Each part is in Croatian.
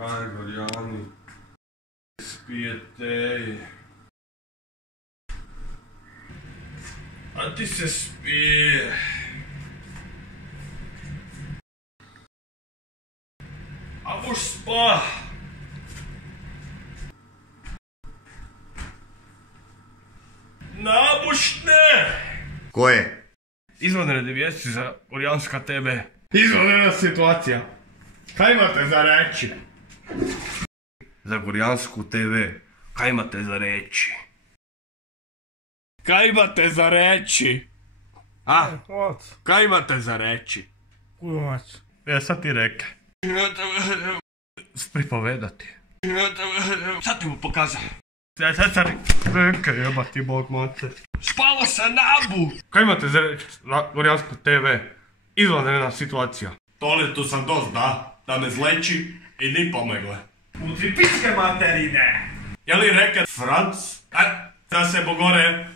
Aj, Gorjani. Spijete. A ti se spije. A boš spa. Nabušne! Ko je? Izvanredne vijesti za Gorjanska TV. Izvanredna situacija. Kaj imate za reći? Za Gorjansku TV. Kaj imate za reći? Kaj imate za reći? A? Kaj imate za reći? Kujovac. Ja sad ti reke. Pripovedati. Sad ti mu pokazam. Sad reke, jebati bog moce. Spalo se Nabu! Kaj imate za reći za Gorjansku TV? Izvanredna situacija. Toaletu sam dosta, da me zleči i ni pomegle. U tri pičke materine! Je li reke Franc? Da se bo gore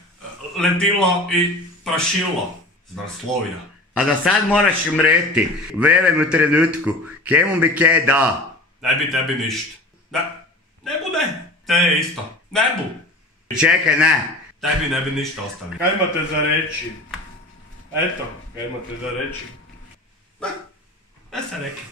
letilo i prašilo. Zbraslovja. A da sad moraš umreti, vele u trenutku, kemu bi ke da? Ne bi tebi ništa. Ne bude. Te je isto. Ne bu. Čekaj, ne. Tebi ne bi ništa ostavio. Kaj imate za reći? Eto, kaj imate za reći? Ne se reki.